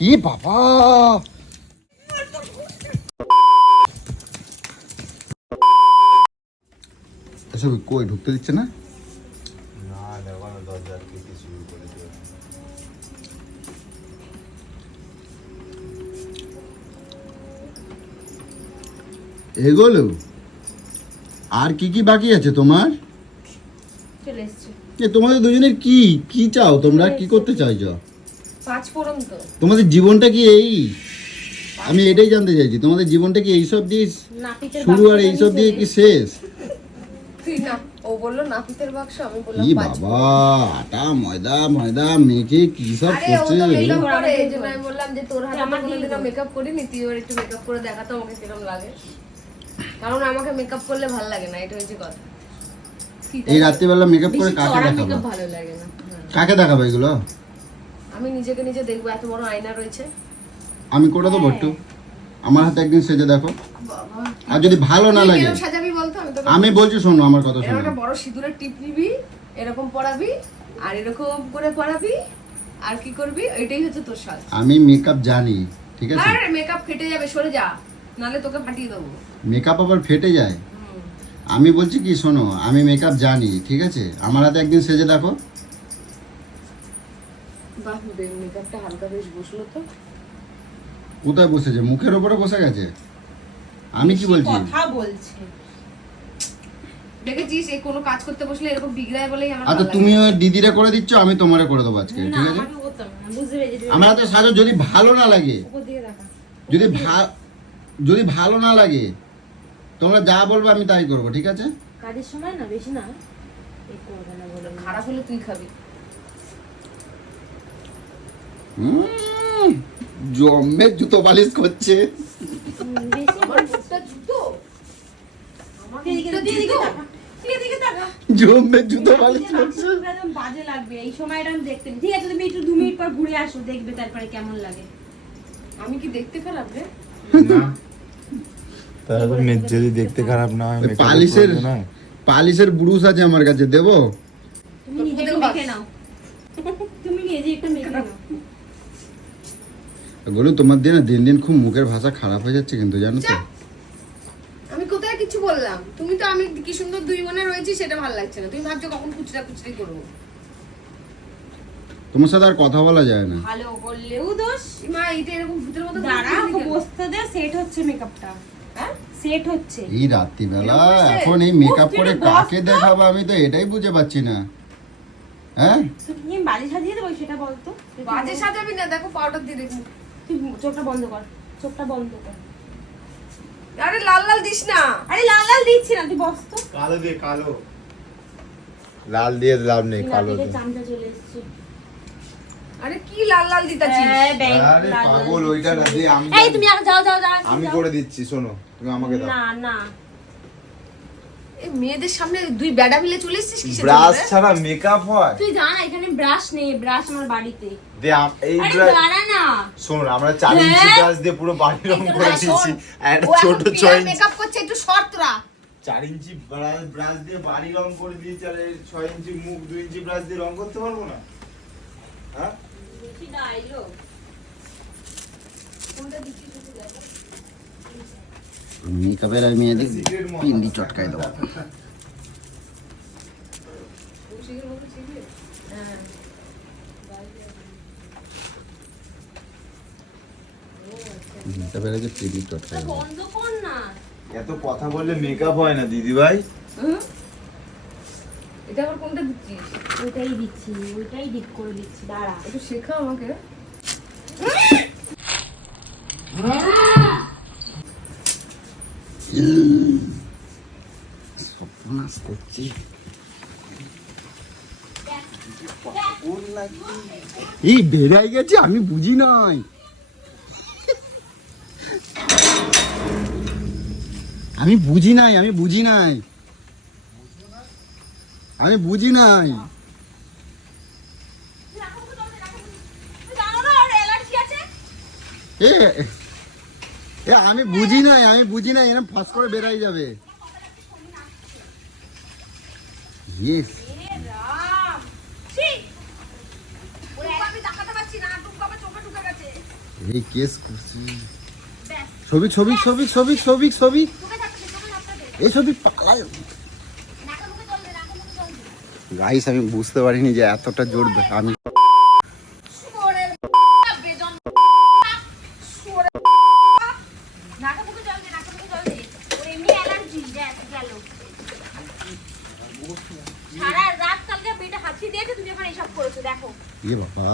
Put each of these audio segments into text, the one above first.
ই বাবা, এসব কই ঢুকতে দিচ্ছে না? এগুলো আর কি কি বাকি আছে তোমার? তোমাদের দুজনের কি কি চাও? তোমরা কি করতে চাইছো? তোমাদের জীবনটা কি এই? আমি এটাই জানতে চাইছি, তোমাদের জীবনটা কি এইসব দিয়ে শুরু আর এইসব দিয়ে কি শেষ? কি বাবা, আটা ময়দা ময়দা মেখে কি সব করছে। কারণ আমাকে মেকআপ করলে ভালো লাগে না, এটা হচ্ছে কথা। এই রাত্রিবেলা মেকআপ করে কাকে দেখাবো? ভালো লাগে না। কাকে দেখাবো এগুলো? আমি নিজেকে নিজে দেখবো, এত বড় আয়না রয়েছে। আমি করে দেবো একটু, আমার হাতে একদিন সেজে দেখো। আর যদি ভালো না লাগে, সাজাবি বলতো, আমি বলছি শোনো আমার কথা শোনো। একটা বড় সিঁদুরের টিপ নিবি, এরকম পরাবি আর এরকম করে পরাবি আর কি করবি, এটাই হচ্ছে তোর সাজ। আমি মেকআপ জানি, ঠিক আছে? আরে মেকআপ ফেটে যাবে, সরে যা, নালে তোকে ফাটিয়ে দেবো। মেকআপ আবার ফেটে যায়? আমি বলছি কি শোনো, আমি মেকআপ জানি, ঠিক আছে? আমার হাতে একদিন সেজে দেখো। বাহ, মেকআপটা হালকা বেশ বসলো তো। কোথায় বসেছে? মুখের ওপরে বসে গেছে। আমি কি বলছি? কথা বলছে, দেখেছিস? এই কোনো কাজ করতে বসলে এরকম বিগড়ায় বলেই আমার। আচ্ছা তুমি ওই দিদিরা করে দিচ্ছ, আমি তোমারে করে দেবো আজকে, ঠিক আছে? আমার হাতে সাজো, যদি ভালো না লাগে, যদি ভালো না লাগে তোমরা যা বলবে আমি তাই করবো, ঠিক আছে? কাজের সময় না বেশি না, এই করবে না বলে। খারাপ হলে তুই খাবি। জম্মে জুতো পালিশ করছে। জম্মে জুতো পালিশ করছে। বাজে লাগবে এই সময়টা দেখতে। ঠিক আছে, তুমি একটু 2 মিনিট পর ঘুরে আসো, দেখবে তারপরে কেমন লাগে। আমি কি দেখতে খারাপ রে? না, তাহলে মেয়ে যদি দেখতে খারাপ না হয়, পালিশের ব্রুশ আছে আমার কাছে, দেবো? তুমি নিজে মেখে নাও, তুমি নিজে একটু মেখে নাও। বলো, তোমার দিয়ে না দিন দিন খুব মুখের ভাষা খারাপ হয়ে যাচ্ছে কিন্তু, জানো তো? আমি কোথায় কিছু বললাম? তুমি তো আমি কি সুন্দর দুই বোনে রয়েছি সেটা ভালো লাগছে না। তুমি ভাবছো কখন কুচরা কুচরি করবো। তোমার সাথে আর কথা বলা যায় না। ভালো করলেও দোষ। মা এটা এরকম ভূতের মতো দাঁড়া, বসতে দে, সেট হচ্ছে মেকআপটা। হ্যাঁ, সেট হচ্ছে। এই রাত্রিবেলা এখন এই মেকআপ করে কাকে দেখাবো, আমি তো এটাই বুঝে পাচ্ছি না। হ্যাঁ, তুমি বাজে সাজিয়ে দেবো সেটা বলতো। বাজে সাজাবি না, দেখো পাউডার দিয়ে দেখি। তুই চোখটা বন্ধ কর, চোখটা বন্ধ কর। আরে লাল লাল দিস না। আরে লাল লাল দিচ্ছি না, তুই বস তো। কালো দিয়ে কালো, লাল দিয়ে লাভ নেই, কালো দিয়ে। চামচা চলে এসেছে। আরে কি লাল লাল দিতাছিস? আরে পাগল, ওইটা না দে, আমি এই তুমি আর যাও যাও যাও। আমি করে দিচ্ছি, শোনো তুমি আমাকে দাও। না না, এই মেয়েদের সামনে দুই ব্যাডা মিলে চলে এসেছিস কিসের জন্য? ব্রাশ ছাড়া মেকআপ হয়? তুই জানা এখানে ব্রাশ নেই, ব্রাশ আমার বাড়িতে। দে এই আরে ব্রাশ, দাঁড়া না। শোন আমরা 4 ইঞ্চি ব্রাশ দিয়ে পুরো বাড়ি রং করে দিয়েছি। একটা ছোট 6 ইঞ্চি মেকআপ করছে, একটু শর্ট তোরা। 4 ইঞ্চি ব্রাশ দিয়ে বাড়ি রং করে দিয়েছি, আর 6 ইঞ্চি মুখ 2 ইঞ্চি ব্রাশ দিয়ে রং করতে পারবো না? হ্যাঁ, বেশি ডায়লগ। মেকআপের আর মেয়েদের পিন্ডি চটকাই দেবো। মেকআপের আগে পিন্ডি চটকাই দেবো। বন্ধ কর না। এত কথা বললে মেকআপ হয় না দিদি ভাই। এটা আবার কোনটা দিচ্ছিস? ওইটাই দিচ্ছি, ওইটাই ডিপ করে দিচ্ছি। দাঁড়া, একটু শেখা আমাকে। সর্বনাশ করছি। এই বেড়াই গেছে, আমি বুঝি নাই। আমি বুঝি নাই, আমি বুঝি নাই, আমি বুঝি নাই। এ এ আমি বুঝি নাই, আমি বুঝি নাই, এরকম ফাঁস করে বেরাই যাবে। ইয়েস, আমি দেখাতে পারছি না, টুক বাবা চোখে ঢুকে গেছে। এই কেস করছি ছবি ছবি ছবি ছবি ছবি ছবি এই ছবি পালাই গাইস আমি বুঝতে পারিনি যে এতটা জোর আমি সারা রাত কালকে পেটে হাঁচি দিয়েছে, তুমি এখন এইসব করেছো দেখো। ইয়ে বাবা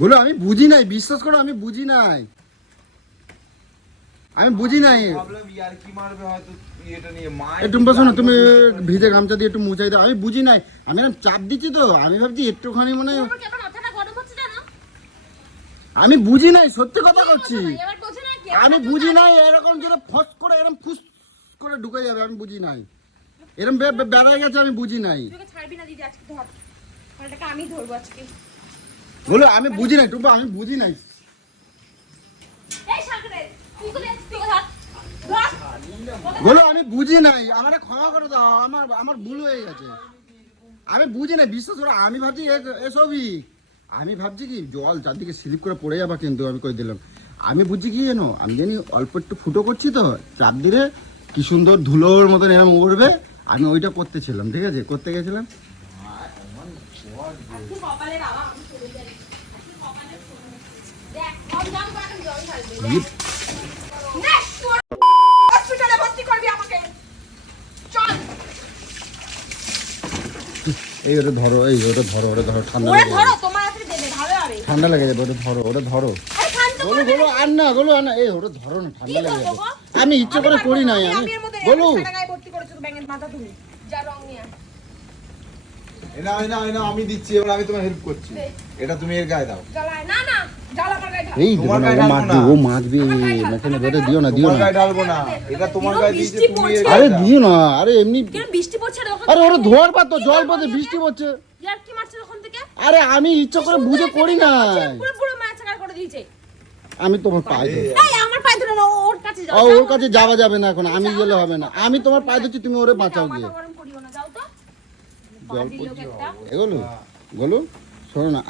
বলো আমি বুঝি নাই, বিশ্বাস করো আমি বুঝি নাই, আমি বুঝি নাই। ভাবলাম ইয়ার কি মারবে হয়তো এটা নিয়ে মা টুম্পা শোনো, তুমি ভিজে গামছা দিয়ে একটু মুছাই দাও। আমি বুঝি নাই, আমি এরকম চাপ দিচ্ছি তো, আমি ভাবছি একটুখানি মনে হয় তোমার কেমন মাথাটা গরম হচ্ছে জানো? আমি বুঝি নাই, সত্যি কথা করছি এবার বোঝো না কি? আমি বুঝি নাই এরকম যেটা ফস করে এরকম ফুস করে ঢুকে যাবে, আমি বুঝি নাই এরকম বেড়াই গেছে, আমি বুঝি নাই। তোকে ছাড়বি না দিদি আজকে, ধর এটাকে আমি ধরবো আজকে। বলো আমি বুঝি নাই টুম্পা, আমি বুঝি নাই। এই সাকরে তুই কোলে তুই ধর ধর। বলো আমি বুঝি নাই, আমারে ক্ষমা করে দাও, আমার ভুল হয়ে গেছে, আমি বুঝি নাই, বিশ্বাস করো। আমি ভাবছি এসবই, আমি ভাবছি কি জল চারদিকে স্লিপ করে পড়ে যাবা, কিন্তু আমি কই দিলাম, আমি বুঝছি কি জানো, আমি জানি অল্প একটু ফুটো করছি তো চাপ দিলে কি সুন্দর ধুলোর মতন এরকম উড়বে, আমি ওইটা করতেছিলাম, ঠিক আছে, করতে গেছিলাম। আজকে কপালে বাবা আমি চলে যাই, আজকে কপালে দেখ কম দাম করে এখন জল ঢালবে দেখ। নেক্সট হসপিটালে ভর্তি করবি আমাকে, চল। এই ওটা ধরো, এই ওটা ধরো, ওটা ধরো, ঠান্ডা ওরে লেগে ধরো, যাবে, তোমার হাতে দেবে ভালো হবে। ঠান্ডা লেগে যাবে, ওটা ধরো, ওটা ধরো। আরে শান্ত বলো বলো আর না, বলো আর না, এই ওটা ধরো না, ঠান্ডা লেগে যাবে। আমি ইচ্ছে করে করি নাই, আমি এর মধ্যে বলো টাকায় ভর্তি করেছো তো ব্যাঙের মাথা তুমি। যা রং নিয়ে আয়। না আমি দিচ্ছি, এবার আমি তোমার হেল্প করছি, এটা তুমি এর গায়ে দাও। জ্বালায় না না, জ্বালা আমার গায়ে ঢাল। এই তোমার দেখো না, গায়ে ও ঢালবো মাছবে, না। ও মাছবে, মেখানে বেঁধে দিও না, দিও তোমার না। গায়ে ঢালবো না, এটা তোমার গায়ে দিয়েছি, বৃষ্টি তুমি এর পড়ছে। আরে গায়ে দাও। দিও না, আরে এমনি, কেন বৃষ্টি পড়ছে না ওখানে? আরে ওরা ধোয়ার পাতো, জল পড়ছে, বৃষ্টি পড়ছে। ইয়ার কি মারছে ওখান থেকে? আরে আমি ইচ্ছা করে বুঝে করি না, পুরো পুরো মাছ ছাড়া করে দিয়েছে। আমি তোমার পায়ে ধরি। এই আমার পায়ে ধরে না, ওর কাছে যাও। ওর কাছে যাওয়া যাবে না এখন, আমি গেলে হবে না, আমি তোমার পায়ে ধরছি, তুমি ওরে বাঁচাও গিয়ে। মাথা গরম করিও না, যাও তো। জল বাজে লোক একটা। এগুলো বলো, শোনো না,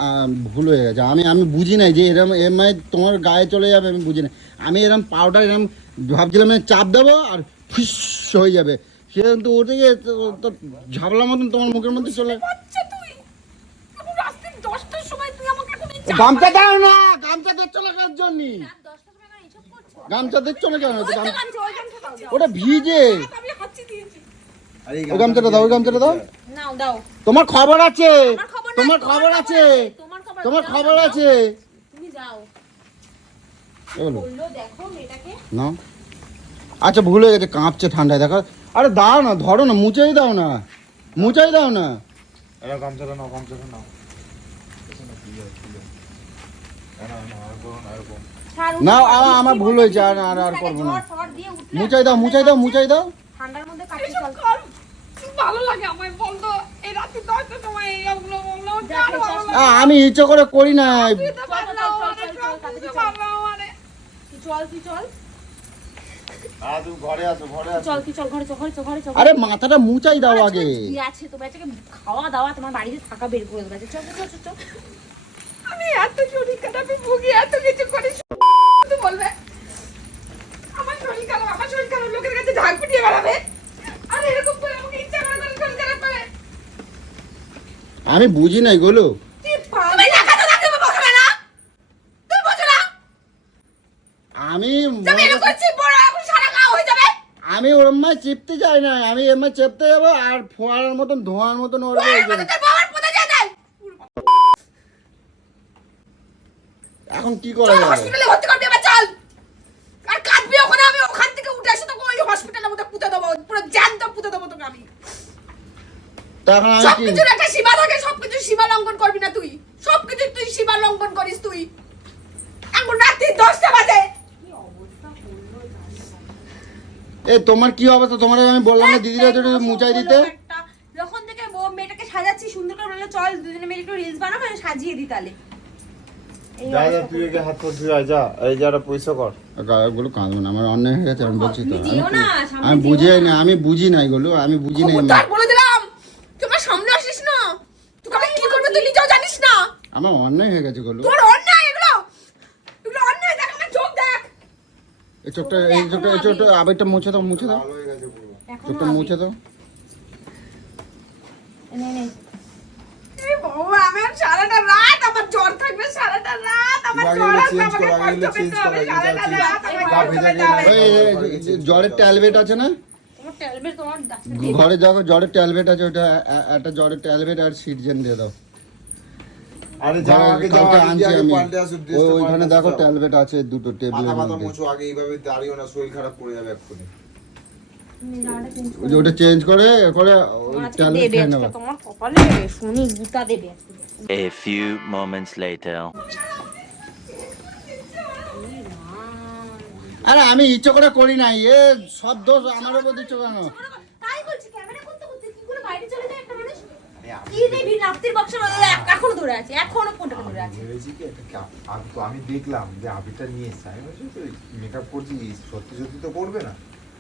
ভুল হয়ে গেছে, আমি বুঝি নাই যে এরম এমআই তোমার গায়ে চলে যাবে, আমি বুঝি না। আমি এরম পাউডার এরম ভাবছিলাম চাপ দেবো আর ফিস হয়ে যাবে, সে কিন্তু ওটা গিয়ে তো ঝাবলা মতন তোমার মুখের মধ্যে চলে। বাচ্চা তুই। এখন রাত্রি 10টার সময় তুই আমাকে এখন এই গামছা দাও না, গামছা দিচ্ছ না কার জন্য? রাত 10টার সময় এখন এইসব করছো? গামছা দিচ্ছ না কেন? ওই গামছা দাও, যাও। ওটা ভিজে। আমি হাঁচি দিয়েছি। আরে এই ওই গামছাটা দাও, ওই গামছাটা দাও। নাও দাও। তোমার খবর আছে, আমার খবর নাই, তোমার খবর আছে, তোমার যাও, খবর যাও। আছে। তুমি যাও। বলো বললো দেখো মেয়েটাকে। না, আচ্ছা ভুল হয়ে গেছে, কাঁপছে ঠান্ডায়, দেখো। আরে দাও না, ধরো না, মুচাই দাও না, মুচাই দাও না। এটা গামছাটা নাও, গামছাটা নাও। ছাড়, না, উঠো, আমার ভুল হয়েছে, আর করবো না। ঝড় ফড় দিয়ে উঠলে মুচাই দাও, মুচাই দাও, মুচাই দাও। ঠান্ডার মধ্যে কাটতে চল। ভালো লাগে আমায় বলতো এই রাতে 10টার সময় এইগুলো বললো দেখ, এই চশমা- আমি ইচ্ছে করে করি না। চল, চল, তাড়াতাড়ি চল। তুই চল, তুই চল। তুমি ঘরে আসো, ঘরে আসো। চল, তুই চল, ঘরে চল, ঘরে চল, ঘরে চল। আরে মাথাটা মুচাই দাও আগে। কি আছে তো বাচ্চাকে খাওয়া দাওয়া তোমার বাড়িতে থাকা বের করে দেবে। চল চল চল চল। আমি এত শরীর খারাপ, আমি ভুগি এত কিছু করে তো বলবে আমার শরীর খারাপ, আমার শরীর খারাপ, লোকের কাছে ঢাক পিটিয়ে বেড়াবে আর এরকম করে আমাকে ইচ্ছা করে করে শরীর খারাপ করে। আমি বুঝি নাই গোলো। তুমি লাগাতে থাকতে বলবে না, তুমি বোঝো না আমি তুমি এরকম করছি বড় এখন সারা গা হয়ে যাবে। আমি ওর মায় চেপতে যাই না, আমি এমআই চেপতে যাবো আর ফোয়ারার মতন ধোঁয়ার মতন ওর তোর বাবার পোতা যায় নাই, এখন কি করা যাবে? হসপিটালে ভর্তি করবি এবার চল। আর কাঁদবি ওখানে, আমি ওখান থেকে উঠে এসে তোকে ওই হসপিটালের মধ্যে পুঁতে দেবো, পুরো জ্যান্ত পুঁতে দেবো তোকে আমি। তা এখন আমি কি? সবকিছুর একটা সীমা থাকে, সবকিছু সীমা লঙ্ঘন করবি না তুই, সবকিছু তুই সীমা লঙ্ঘন করিস তুই। এখন রাত্রি 10টা বাজে। এ তোমার কি অবস্থা? তোমার আমি বললাম না দিদিরা একটু মুচাই দিতে। যখন থেকে মেয়েটাকে সাজাচ্ছি সুন্দর করে, বললো চল দুজনে মিলে একটু রিলস বানাবো, সাজিয়ে দিই তাহলে। যা যা তুই একে হাত পা ধুয়ে আয়, যা এই যারা পয়সা কর। এগুলো কাঁদবো না, আমার অন্যায় হয়ে গেছে, আমি বলছি তো। তুমি যেও না, সামনে আমি যেও বুঝি না। না, আমি বুঝি না এগুলো, আমি বুঝি না। খবরদার বলে দিলাম, তোমার সামনে আসিস না, তোকে আমি কি করবে তুই নিজেও জানিস না। আমার অন্যায় হয়ে গেছে এগুলো। তোর অন্যায় এগুলো, এগুলো অন্যায়। দেখ আমার চোখ দেখ। এই চোখটা আবেগটা মুছে দাও, মুছে দাও, ভালো হয়ে গেছে পুরো। এখনো চোখটা আবি। মুছে দাও। নে নে এ বাবা, আমার সারাটা রাত আমার জ্বর থাকবে, সারাটা রাত আমার আগে জ্বর এগুলো আসবে, change আমাকে কর, আগে কষ্ট এগুলো পেতে change হবে, কর, সারাটা আগে রাত আমাকে গা কষ্ট ভেজা পেতে গিয়ে হবে। এই জ্বরের ট্যাবলেট আছে না তোমার ট্যাবলেট তোমার ডাক্তার ঘরে, যাও জ্বরের ট্যাবলেট আছে, ওটা একটা জ্বরের ট্যাবলেট আর সিটজেন দিয়ে দাও। আরে যাও আগে যাও, কালকে আগে আনছি আগে আমি। পাল্টে আসো, ড্রেসটা ওইখানে পাল্টে দেখো আসো। ট্যাবলেট আছে দুটো টেবিলের মাথা মাথা মধ্যে। মোছো আগে, এইভাবে দাঁড়িও না, শরীর খারাপ পড়ে যাবে এক্ষুনি। তুমি জামাটা চেঞ্জ ওই যে ওটা চেঞ্জ করে ট্যাবলেট দেবে খেয়ে আজকে, নেবো। তোমার কপালে শুনি গুতা দেবে আজকে। A few moments later. আরে আমি ইচ্ছে করে করি নাই, এ সব দোষ আমার উপর দিচ্ছ কেন? তাই বলছি, ক্যামেরা করতে করতে কি করে বাইরে চলে যায় একটা মানুষ? কি দেবি রাত্রির বক্সের এখনো ধরে আছে, এখনো ফোনটা ধরে আছে। ভেবেছি কি আমি দেখলাম যে আবিরটা নিয়ে এসছে, আমি বলছি তো মেকআপ করছি, সত্যি সত্যি তো করবে না,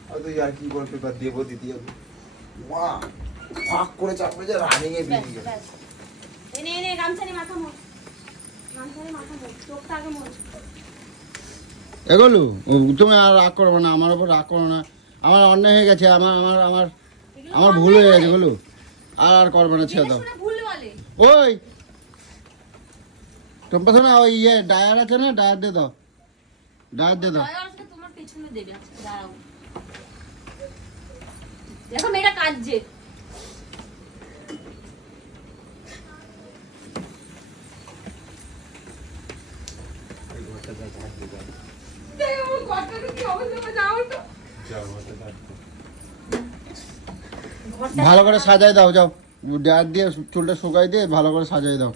হয়তো আর কি করবে বা দেবো দিতে যাবো, মা ফাঁক করে চাপড়ে যা রানিং এ বেরিয়ে গেল। ব্যাস। এনে এনে গামছা নিয়ে মাথা মোছ, গামছা নিয়ে মাথা মোছ, চোখটা আগে মোছ। এগুলো তুমি আর রাগ করবে না, আমার উপর রাগ করো না, আমার অন্যায় হয়ে গেছে, আমার ভুল হয়ে গেছে বলো, আর করবে না, ছেড়ে দাও। শুনে ভুল বলে। ওই টম্পা শোনা, ওই ডায়ার আছে না, ডায়ার দিয়ে দাও, ডায়ার দিয়ে দাও। দয়া আজকে তোমার পেছনে দেবে আজকে, দাঁড়াও। দেখো মেয়েটা কাঁদছে। দেখ আমার ঘরটার কি অবস্থা হবে, যাও তো। ঘরটা ভালো করে সাজাই দাও, যাও ডায়ার দিয়ে চুলটা শুকাই দিয়ে ভালো করে সাজাই দাও।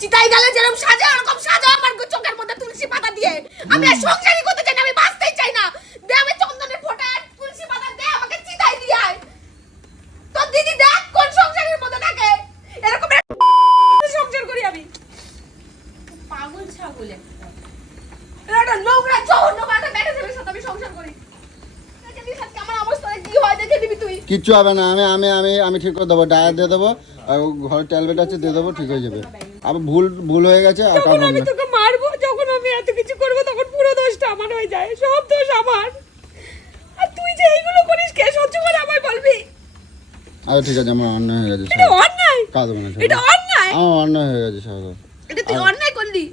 চিতাই গেলে যেরকম সাজা ওরকম সাজা আমার চোখের মধ্যে তুলসী পাতা দিয়ে। আমি আর সংসারই করতে চাই না, আমি বাঁচতেই চাই না। দে আমি চন্দনের ফোঁটা আর তুলসী পাতা দে, আমাকে চিতাই দিয়ে আয়। তোর দিদি দেখ কোন সংসারের মধ্যে থাকে, এরকম একটা সংসার করি আমি। পাগল ছাগল একটা। এটা নোংরা জঘন্য একটা ব্যাটা ছেলের সাথে আমি সংসার করি। দেখে নিস আজকে আমার অবস্থা কি হয়, দেখে নিবি তুই। কিচ্ছু হবে না, আমি ঠিক করে দেবো, ডায়ার দিয়ে দেবো, আর ঘরে ট্যাবলেট আছে দিয়ে দেবো, ঠিক হয়ে যাবে। আবার ভুল হয়ে গেছে, আর যখন কারণ আমি তোকে মারবো, যখন আমি এত কিছু করবো, তখন পুরো দোষটা আমার হয়ে যায়, সব দোষ আমার। আর তুই যে এইগুলো করিস, কে সহ্য করে আমায় বলবি? আচ্ছা ঠিক আছে, আমার অন্যায় হয়ে গেছে, এটা অন্যায়, কাঁদবো না, এটা অন্যায়, আমার অন্যায় হয়ে গেছে, সারা এটা তুই অন্যায় করলি।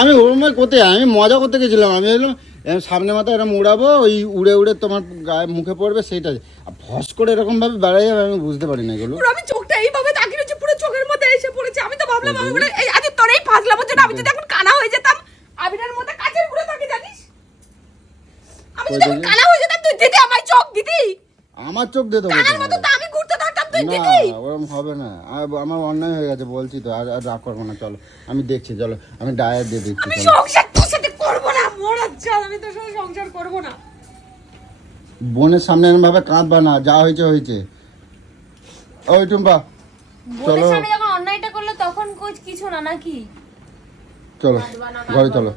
আমি ওরময় করতে, আমি মজা করতে গেছিলাম, আমি ভাবলাম এরম সামনে মাথায় এরকম উড়াবো, ওই উড়ে তোমার গায়ে মুখে পড়বে, সেইটাই ফস করে এরকম ভাবে বেড়াই যাবে, আমি বুঝতে পারি না এগুলো। পুরো আমি চোখটা এইভাবে তাকিয়ে রয়েছি, পুরো চোখের মধ্যে এসে পড়েছে। আমি তো ভাবলাম আমি বলে এই আজ তোর এই ফাজলামোর জন্য আমি যদি এখন কানা হয়ে যেতাম, আবিরের মধ্যে কাচের পুরো থাকে জানিস, আমি যদি এখন কানা হয়ে যেতাম, তুই দিদি আমার চোখ দিদি, আমার চোখ দিয়ে দেবো কানার মতো তো আমি ঘুরতে থাকতাম, তুই না, দিদি। ওরকম হবে না, আমার অন্যায় হয়ে গেছে বলছি তো, আর রাগ করবো না, চলো আমি দেখছি, চলো আমি ডায়ার দিয়ে দিচ্ছি, আমি চলো। সংসার তোর সাথে করবো না, মরার চাল, আমি তোর সাথে সংসার করবো না। বোনের সামনে এরকম ভাবে কাঁদবা না, যা হয়েছে হয়েছে। ওই টুম্পা বোনের চলো। সামনে যখন অন্যায়টা করলো তখন কিছু না নাকি? চলো ঘরে চলো।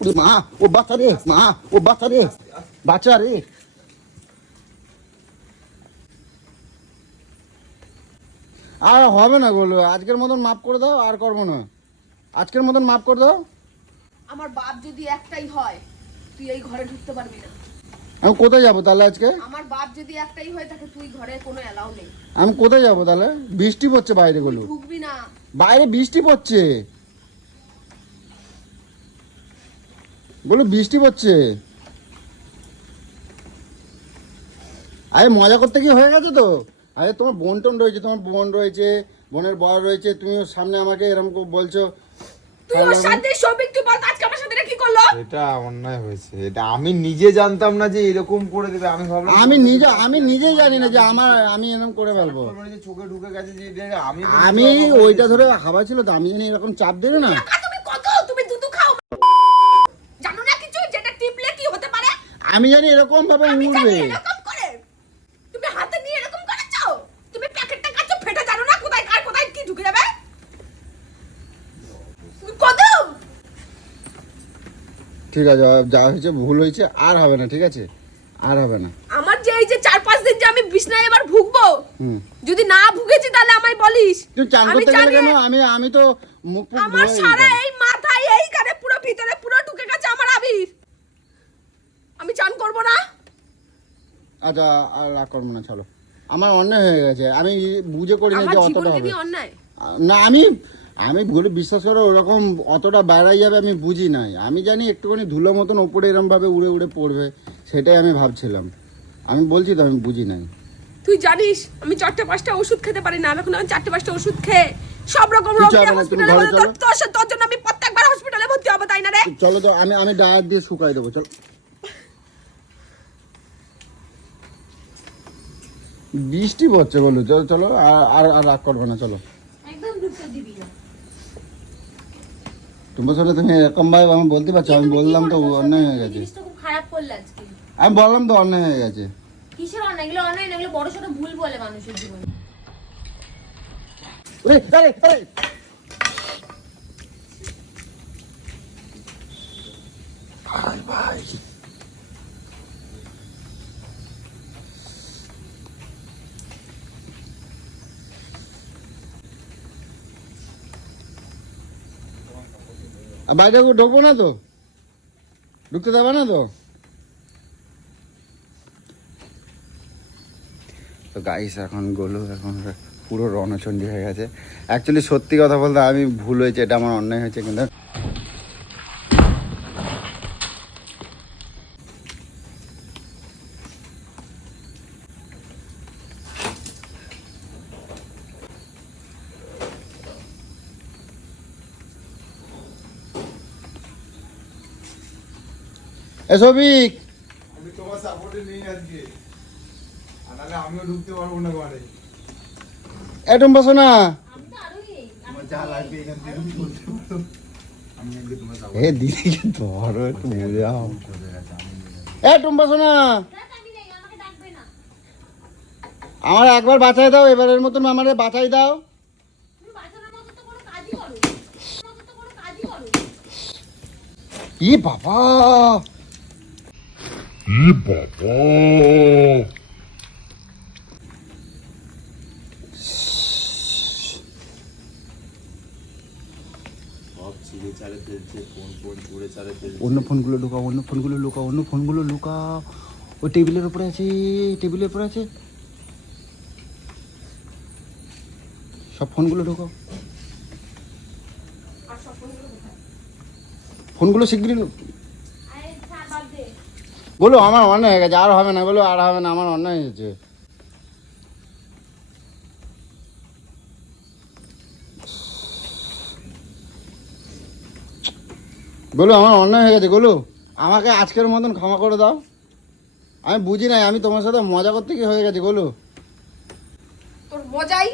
ওরে মা, ও বাচ্চা রে, মা ও বাচ্চা রে, বাচ্চা রে। আর হবে না বলো, আজকের মতন মাফ করে দাও, আর করবো না, আজকের মতন মাফ করে দাও। আমার বাপ যদি একটাই হয়, তুই এই ঘরে ঢুকতে পারবি না। আমি কোথায় যাবো তাহলে আজকে? আমার বাপ যদি একটাই হয়, তাকে তুই ঘরে কোনো এলাও নেই, আমি কোথায় যাবো তাহলে? বৃষ্টি পড়ছে বাইরে, তুই গুলো ঢুকবি না। বাইরে বৃষ্টি পড়ছে, বলো বৃষ্টি পড়ছে। আরে মজা করতে কি হয়ে গেছে তো? আরে তোমার বোন রয়েছে, তোমার বোন রয়েছে, বোনের বর রয়েছে, তুমিও সামনে আমাকে এরকম বলছো। তুই ওর সাথে সবিক, তুই বল আজকে আমার সাথে এটা কি করলো? এটা অন্যায় হয়েছে, এটা আমি নিজে জানতাম না যে এরকম করে দেবে, আমি ভাবলাম আমি নিজেই জানি না যে আমি এরকম করে ফেলবো। মানে যে চোখে ঢুকে গেছে যে এটা আমি ওইটা ধরে হাওয়া ছিল তো, আমি জানি এরকম চাপ দেবে না। তুমি কত, তুমি দুধু খাও, জানো না কিছু যেটা টিপলে কি হতে পারে? আমি জানি এরকম ভাবে আমি জানি উঠবে। এরকম করে, তুমি হাতে নিয়ে এরকম করেছো, তুমি প্যাকেটটা কাছো, ফেটে জানো না কোথায় কার কোথায় কি ঢুকে যাবে। ঠিক আছে, যা হয়েছে ভুল হয়েছে, আর হবে না, ঠিক আছে, আর হবে না। আমার যে এই যে 4-5 দিন যে আমি বিছনায় এবার ভুগবো, যদি না ভুগেছি তাহলে আমায় বলিস। তুই চান আমি করতে গেলে জানি কেন? আমি তো মুখ ফুক আমার ধোয়াই সারা দিতাম। এই মাথায় এই কানে পুরো ভিতরে পুরো ঢুকে গেছে আমার আবির। আমি চান করব না। আচ্ছা আর রাগ করবো না, চলো। আমার অন্যায় হয়ে গেছে, আমি বুঝে করি না আমার যে অতটা জীবনকে হবে নিয়ে অন্যায়। না। আমি বলে বিশ্বাস করো ওরকম অতটা বেড়াই যাবে আমি বুঝি নাই। আমি জানি একটুখানি ধুলো মতন ওপরে এরম ভাবে উড়ে উড়ে পড়বে, সেটাই আমি ভাবছিলাম। আমি বলছি তো আমি বুঝি নাই। তুই জানিস আমি 4-5টা ওষুধ খেতে পারি না, এখন আমি 4-5টা ওষুধ খেয়ে সব রকম রোগ কিছু হবে নিয়ে না, তুমি হসপিটালে ঘরে ভর্তি। চলো। তোর জন্য আমি প্রত্যেকবার হসপিটালে ভর্তি হব, তাই না রে? চলো তো, আমি ডায়েট দিয়ে শুকাই দেবো, চলো। বৃষ্টি পড়ছে বলো, চলো চলো, আর রাগ করবে না, চলো। একদম ঢুকতে দিবি না। তোমার সাথে তুমি এরকম ভাবে আমি বলতে পারছো? আমি বললাম তো অন্যায় হয়ে গেছে। জিনিসটা খুব খারাপ করলে আজকে। আমি বললাম তো অন্যায় হয়ে গেছে। কিসের অন্যায়? এগুলো অন্যায় না, এগুলো বড় ছোট ভুল বলে মানুষের জীবনে। ভাই বাইরে ঢুকবো না তো? ঢুকতে দেবে না তো? তো গাইস এখন গোলু এখন পুরো রণচণ্ডী হয়ে গেছে। অ্যাকচুয়ালি সত্যি কথা বলতে আমি ভুল হয়েছে, এটা আমার অন্যায় হয়েছে, কিন্তু সবিক আমি তোমার সাপোর্টে নেই আজকে, আর নাহলে আমিও ঢুকতে পারবো না ঘরে। এটম বসো না। আমি তো আরোই তোমার যা লাগবে এখান থেকে আমি বলতে পারবো। আমি আজকে তোমার সাপোর্ট এ দিদিকে ধরো একটু বোঝাও। করে গেছে, আমি এটম বসো না। আমি নেই, আমাকে ডাকবে না। আমার একবার বাঁচাই দাও, এবারের মতন আমারে বাঁচাই দাও। তুমি বাঁচানোর মতো তো কোনো কাজই করো। মতো তো কোনো কাজই করো। ই বাবা, সব ছিঁড়ে চালে ফেলছে, ফোন পুড়ে চালে ফেলছে। অন্য ফোনগুলো লুকাও, অন্য ফোনগুলো লুকাও, অন্য ফোনগুলো লুকাও। ওই টেবিলের উপরে আছে, টেবিলের উপরে আছে, সব ফোনগুলো ঢোকাও। আর সব ফোনগুলো কোথায়? ফোনগুলো শিগগিরই আরে ছাড়, বাদ দে। বলো আমার অন্যায় হয়ে গেছে, আর হবে না, বলো আর হবে না, আমার অন্যায় হয়েছে। বলো আমার অন্যায় হয়ে গেছে, বলো আমাকে আজকের মতন ক্ষমা করে দাও। আমি বুঝি নাই, আমি তোমার সাথে মজা করতে কি হয়ে গেছে, বলো। তোর মজাই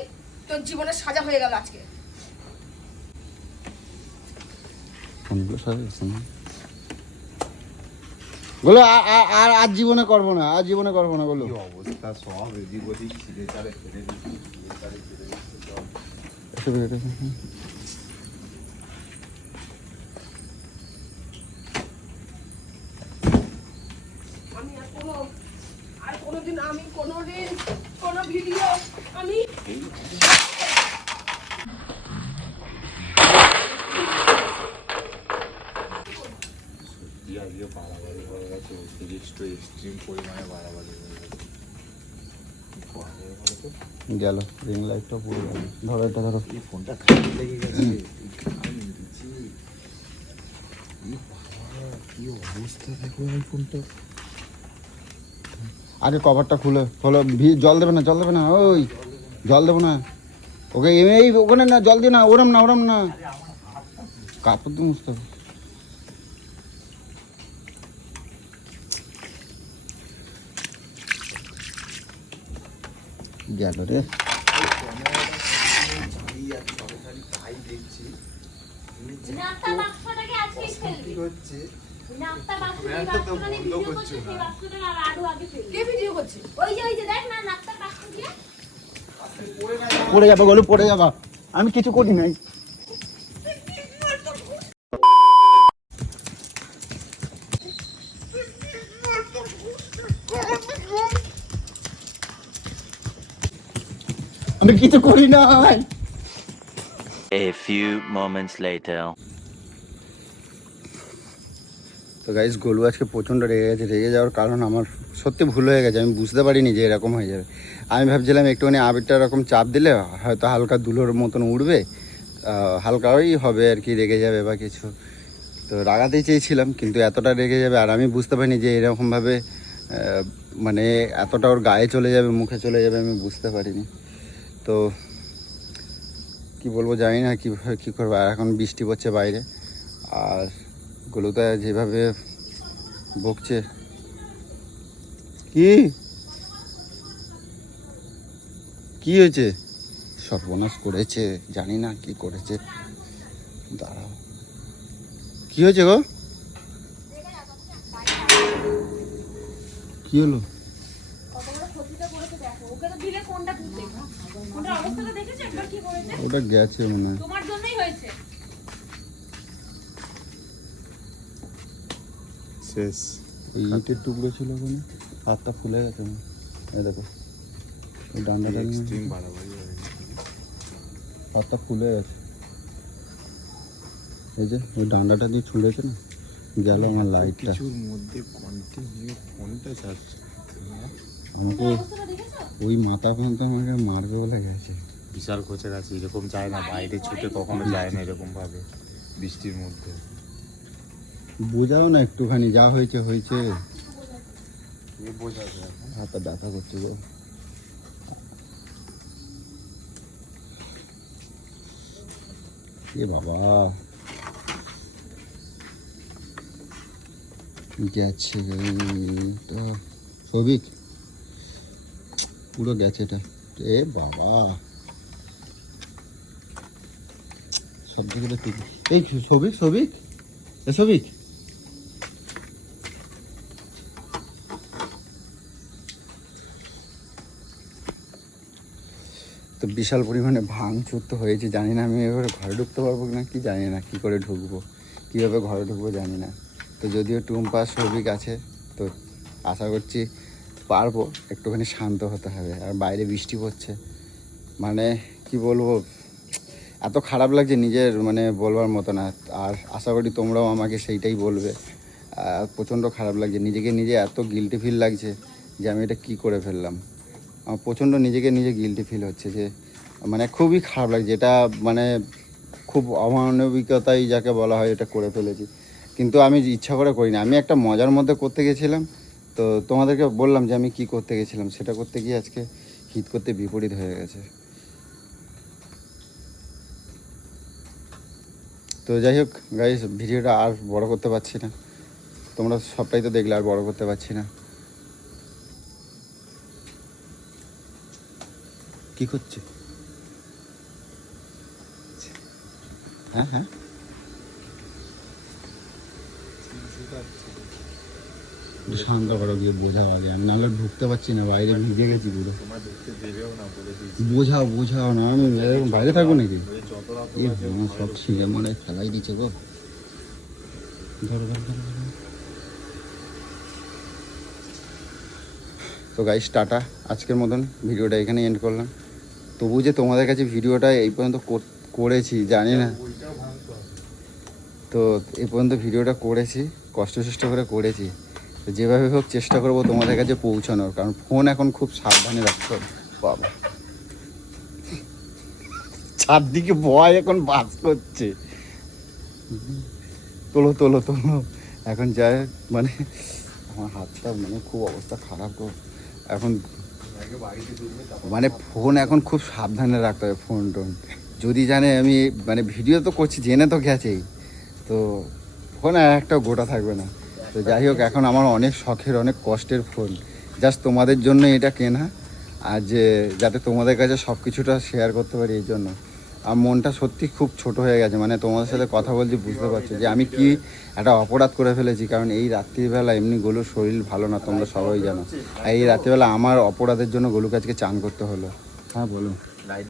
তোর জীবনের সাজা হয়ে গেল আজকে। ফোনগুলো সাজাচ্ছি না বলো, আর আজ জীবনে করবো না, আর জীবনে করবো না, বলো। কি অবস্থা, সব এদিক ওদিক ছিঁড়ে চালে ফেলে দিচ্ছি, ছিঁড়ে চালে ফেলে দিচ্ছি সব। আমি আর কোনোদিন আমি কোনো রিল কোনো ভিডিও আমি সত্যি আজকে বাড়াবাড়ি হয়ে গেছে, অতিরিক্ত এক্সট্রিম পরিমাণে বাড়াবাড়ি হয়ে গেছে। কি করা যাবে বলো তো? গেল রিং লাইটটা পুরো গেল। ধরো এটা ধরো। এই ফোনটা খারাপ লেগে গেছে, আমি দিচ্ছি। এই বাবা, কি অবস্থা দেখো এই ফোনটা। আগে কভারটা খুলে হলো, জল দেবে না, জল দেবে না, ওই জল দেবো না ওকে, এই ওখানে না, জল দিয়ে না, ওরম না, ওরম না, কাপড় দিয়ে মুছতে হবে। গেল রে। তাই দেখছি নাস্তা বাক্সটাকে আজকে ফেলবি। হচ্ছে। নাস্তা বাক্স ব্যাগটা তো বন্ধ করছো না। সেই বাক্সটা আরো আগে ফেলবি। কে ভিডিও করছে? ওই যে দেখ না, নাস্তা বাক্স দিয়ে পড়ে যাবো, গলু পড়ে যাবা, আমি কিছু করি নাই। আমি কিছু করি না। A few moments later. তো গাইস গোলু আজকে প্রচণ্ড রেগে গেছে। রেগে যাওয়ার কারণ আমার সত্যি ভুল হয়ে গেছে, আমি বুঝতে পারিনি যে এরকম হয়ে যাবে। আমি ভাবছিলাম একটুখানি আবিরটা এরকম চাপ দিলে হয়তো হালকা দুলোর মতন উঠবে, হালকাই হবে আর কি, রেগে যাবে বা কিছু। তো রাগাতেই চেয়েছিলাম, কিন্তু এতটা রেগে যাবে আর আমি বুঝতে পারিনি যে এরকমভাবে মানে এতটা ওর গায়ে চলে যাবে, মুখে চলে যাবে, আমি বুঝতে পারিনি। তো কি বলবো জানি না কীভাবে কী করবো। আর এখন বৃষ্টি পড়ছে বাইরে, আর গোলুটা যেভাবে বকছে, কি হয়েছে? সর্বনাশ করেছে, জানি না কি করেছে। দাঁড়াও, কি হয়েছে গো? কি হলো? ওটা গেছে মনে হয়। তোমার জন্যই হয়েছে। শেষ। এই ইটের টুকরো ছিল ওখানে, হাতটা ফুলে গেছে না, এই দেখো ওই ডান্ডাটা এক্সট্রিম বাড়াবাড়ি হয়ে গেছে। হাতটা ফুলে গেছে। এই যে ওই ডান্ডাটা দিয়ে ছুঁড়েছে না, গেল আমার লাইটটা। কিছুর মধ্যে কন্টিনিউ ফোনটা চার্জ আমাকে ওই মাথা পর্যন্ত আমাকে মারবে বলে গেছে। বিশাল খোঁচে গেছে, এরকম যায় না, বাইরে ছুটে কখনো যায় না এরকম ভাবে বৃষ্টির মধ্যে। বোঝাও না একটুখানি, যা হয়েছে হয়েছে। কে বোঝাবে এখন? হাতটা ব্যথা করছে গো। এ বাবা, গেছে তো সবিক, পুরো গেছে এটা। এ বাবা, সব দিকে তো ঠিক। এই সবিক, সবিক, এ সবিক, তো বিশাল পরিমাণে ভাঙচুর তো হয়েছে। জানি না আমি এবারে ঘরে ঢুকতে পারবো না কি, জানি না কী করে ঢুকবো, কীভাবে ঘরে ঢুকবো জানি না। তো যদিও টুম্পা সৌভিক আছে, তো আশা করছি পারবো। একটুখানি শান্ত হতে হবে। আর বাইরে বৃষ্টি পড়ছে, মানে কি বলবো, এত খারাপ লাগছে নিজের, মানে বলবার মতো না। আর আশা করি তোমরাও আমাকে সেইটাই বলবে। প্রচণ্ড খারাপ লাগছে, নিজেকে নিজে এত গিল্টি ফিল লাগছে যে আমি এটা কী করে ফেললাম। আমার প্রচণ্ড নিজেকে নিজে গিল্টি ফিল হচ্ছে, যে মানে খুবই খারাপ লাগছে। এটা মানে খুব অমানবিকতাই যাকে বলা হয়, এটা করে ফেলেছি। কিন্তু আমি ইচ্ছা করে করিনি, আমি একটা মজার মধ্যে করতে গেছিলাম। তো তোমাদেরকে বললাম যে আমি কি করতে গেছিলাম, সেটা করতে গিয়ে আজকে হিট করতে বিপরীত হয়ে গেছে। তো যাই হোক গাইস, ভিডিওটা আর বড় করতে পারছি না, তোমরা সবটাই তো দেখলে, আর বড় করতে পারছি না। কি করছে? হ্যাঁ হ্যাঁ, শান্ত করো, গিয়ে বোঝাও আগে, আমি নাহলে ঢুকতে পারছি না, বাইরে ভিজে গেছি পুরো। তোমার ঢুকতে দেবেও না বলে দিয়েছি। বোঝাও বোঝাও না, আমি এরকম বাইরে থাকবো নাকি? যত রাত সব ছিঁড়ে মনে ফেলাই দিচ্ছে গো। ধরো ধরো ধরো ধরো। তো গাইস টাটা, আজকের মতন ভিডিওটা এখানে এন্ড করলাম। তবু যে তোমাদের কাছে ভিডিওটা এই পর্যন্ত করেছি জানি না, তো এই পর্যন্ত ভিডিওটা করেছি, কষ্ট করে করেছি। তো যেভাবে হোক চেষ্টা করবো তোমাদের কাছে পৌঁছানোর, কারণ ফোন এখন খুব সাবধানে রাখতে হবে। বাবা, চারদিকে ভয় এখন বাস করছে। তোলো তোলো তোলো, এখন যায় মানে আমার হাতটা মানে খুব অবস্থা খারাপ গো এখন। মানে ফোন এখন খুব সাবধানে রাখতে হবে, ফোন টোন যদি জানে আমি মানে ভিডিও তো করছি, জেনে তো গেছেই, তো ফোন আর একটা গোটা থাকবে না। তো যাই হোক, এখন আমার অনেক শখের, অনেক কষ্টের ফোন, জাস্ট তোমাদের জন্য এটা কেনা, আর যে যাতে তোমাদের কাছে সব কিছুটা শেয়ার করতে পারি, এই জন্য। আর মনটা সত্যি খুব ছোট হয়ে গেছে, মানে তোমাদের সাথে কথা বলছি বুঝতে পারছো যে আমি কি একটা অপরাধ করে ফেলেছি। কারণ এই রাত্রিবেলা এমনি গোলুর শরীর ভালো না, তোমরা সবাই জানো। আর এই রাত্রিবেলা আমার অপরাধের জন্য গোলুকে আজকে চান করতে হলো। হ্যাঁ বলো।